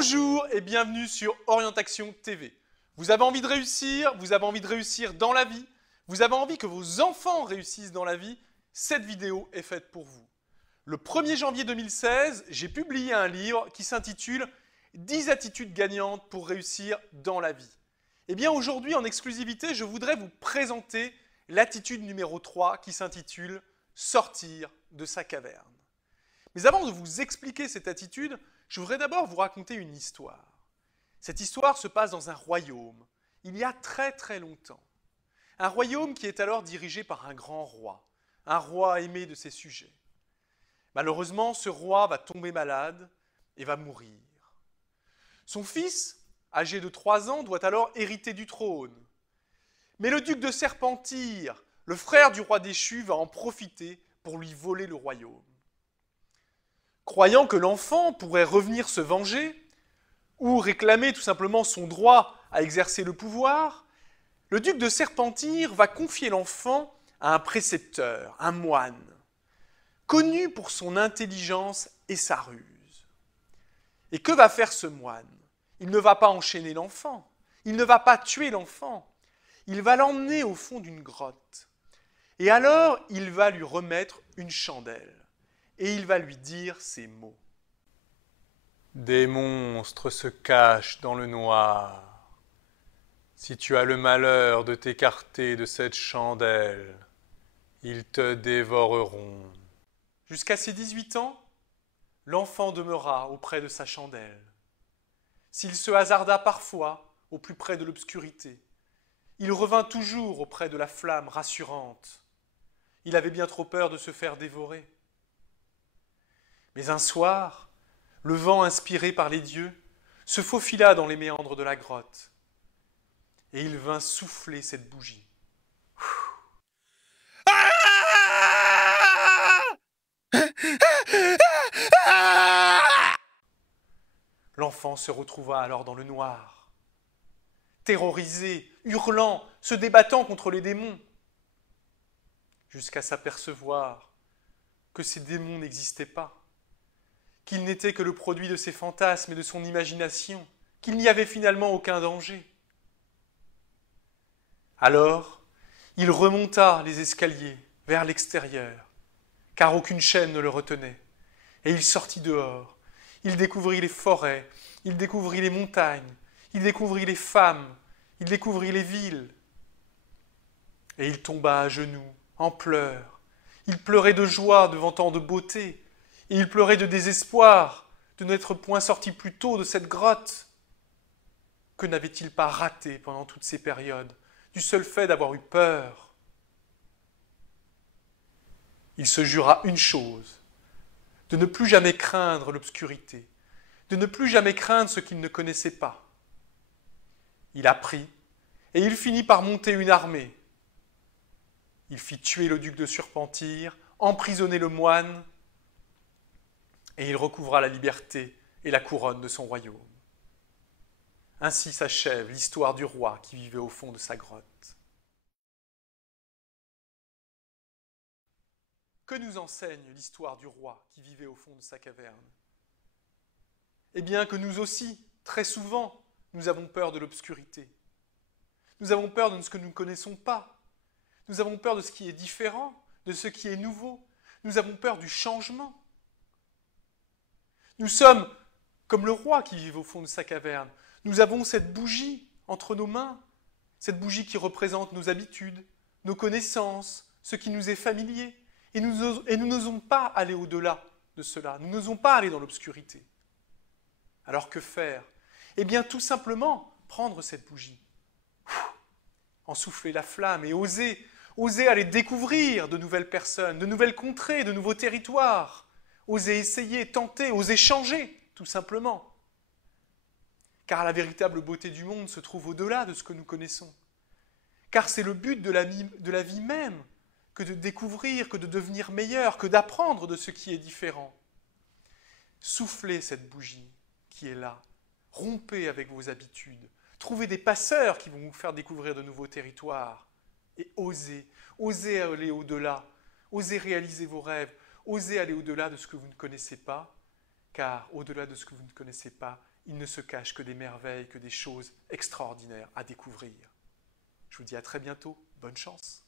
Bonjour et bienvenue sur Orientation TV. Vous avez envie de réussir, dans la vie, vous avez envie que vos enfants réussissent dans la vie, cette vidéo est faite pour vous. Le 1er janvier 2016, j'ai publié un livre qui s'intitule « 10 attitudes gagnantes pour réussir dans la vie ». Eh bien aujourd'hui, en exclusivité, je voudrais vous présenter l'attitude numéro 3 qui s'intitule « Sortir de sa caverne ». Mais avant de vous expliquer cette attitude, je voudrais d'abord vous raconter une histoire. Cette histoire se passe dans un royaume, il y a très très longtemps. Un royaume qui est alors dirigé par un grand roi, un roi aimé de ses sujets. Malheureusement, ce roi va tomber malade et va mourir. Son fils, âgé de 3 ans, doit alors hériter du trône. Mais le duc de Serpentire, le frère du roi déchu, va en profiter pour lui voler le royaume. Croyant que l'enfant pourrait revenir se venger, ou réclamer tout simplement son droit à exercer le pouvoir, le duc de Serpentire va confier l'enfant à un précepteur, un moine, connu pour son intelligence et sa ruse. Et que va faire ce moine? Il ne va pas enchaîner l'enfant, il ne va pas tuer l'enfant, il va l'emmener au fond d'une grotte. Et alors, il va lui remettre une chandelle. Et il va lui dire ces mots. Des monstres se cachent dans le noir. Si tu as le malheur de t'écarter de cette chandelle, ils te dévoreront. Jusqu'à ses 18 ans, l'enfant demeura auprès de sa chandelle. S'il se hasarda parfois au plus près de l'obscurité, il revint toujours auprès de la flamme rassurante. Il avait bien trop peur de se faire dévorer. Mais un soir, le vent inspiré par les dieux se faufila dans les méandres de la grotte et il vint souffler cette bougie. L'enfant se retrouva alors dans le noir, terrorisé, hurlant, se débattant contre les démons, jusqu'à s'apercevoir que ces démons n'existaient pas, qu'il n'était que le produit de ses fantasmes et de son imagination, qu'il n'y avait finalement aucun danger. Alors, il remonta les escaliers vers l'extérieur, car aucune chaîne ne le retenait, et il sortit dehors. Il découvrit les forêts, il découvrit les montagnes, il découvrit les femmes, il découvrit les villes. Et il tomba à genoux, en pleurs. Il pleurait de joie devant tant de beauté, et il pleurait de désespoir de n'être point sorti plus tôt de cette grotte. Que n'avait-il pas raté pendant toutes ces périodes, du seul fait d'avoir eu peur? Il se jura une chose, de ne plus jamais craindre l'obscurité, de ne plus jamais craindre ce qu'il ne connaissait pas. Il apprit, et il finit par monter une armée. Il fit tuer le duc de Serpentire, emprisonner le moine, et il recouvra la liberté et la couronne de son royaume. Ainsi s'achève l'histoire du roi qui vivait au fond de sa grotte. Que nous enseigne l'histoire du roi qui vivait au fond de sa caverne? Eh bien que nous aussi, très souvent, nous avons peur de l'obscurité. Nous avons peur de ce que nous ne connaissons pas. Nous avons peur de ce qui est différent, de ce qui est nouveau. Nous avons peur du changement. Nous sommes comme le roi qui vit au fond de sa caverne. Nous avons cette bougie entre nos mains, cette bougie qui représente nos habitudes, nos connaissances, ce qui nous est familier. Et nous n'osons pas aller au-delà de cela. Nous n'osons pas aller dans l'obscurité. Alors que faire? Eh bien tout simplement prendre cette bougie, en souffler la flamme et oser aller découvrir de nouvelles personnes, de nouvelles contrées, de nouveaux territoires. Oser essayer, tenter, oser changer, tout simplement. Car la véritable beauté du monde se trouve au-delà de ce que nous connaissons. Car c'est le but de la vie même, que de découvrir, que de devenir meilleur, que d'apprendre de ce qui est différent. Soufflez cette bougie qui est là. Rompez avec vos habitudes. Trouvez des passeurs qui vont vous faire découvrir de nouveaux territoires. Et osez aller au-delà. Osez réaliser vos rêves. Osez aller au-delà de ce que vous ne connaissez pas, car au-delà de ce que vous ne connaissez pas, il ne se cache que des merveilles, que des choses extraordinaires à découvrir. Je vous dis à très bientôt, bonne chance.